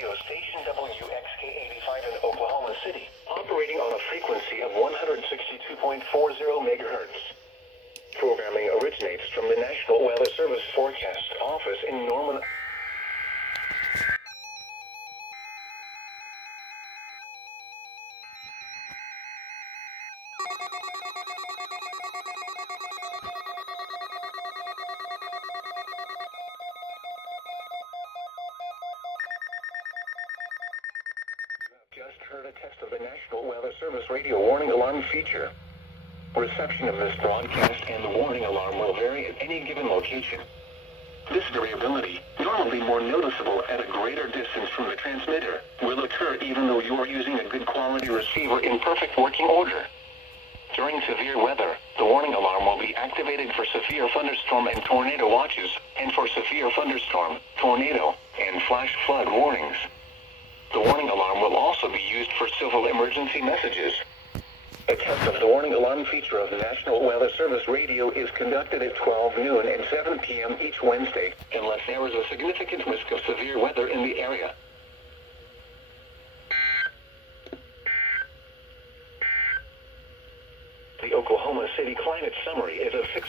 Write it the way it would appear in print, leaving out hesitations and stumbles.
radio station WXK85 in Oklahoma City, operating on a frequency of 162.40 megahertz. Programming originates from the National Weather Service Forecast Office in Norman. Just heard a test of the National Weather Service radio warning alarm feature. Reception of this broadcast and the warning alarm will vary at any given location. This variability, normally more noticeable at a greater distance from the transmitter, will occur even though you are using a good quality receiver in perfect working order. During severe weather, the warning alarm will be activated for severe thunderstorm and tornado watches, and for severe thunderstorm, tornado, and flash flood warnings. The warning alarm will also be used for civil emergency messages. A test of the warning alarm feature of the National Weather Service radio is conducted at 12 noon and 7 p.m. each Wednesday, unless there is a significant risk of severe weather in the area. The Oklahoma City climate summary is of 6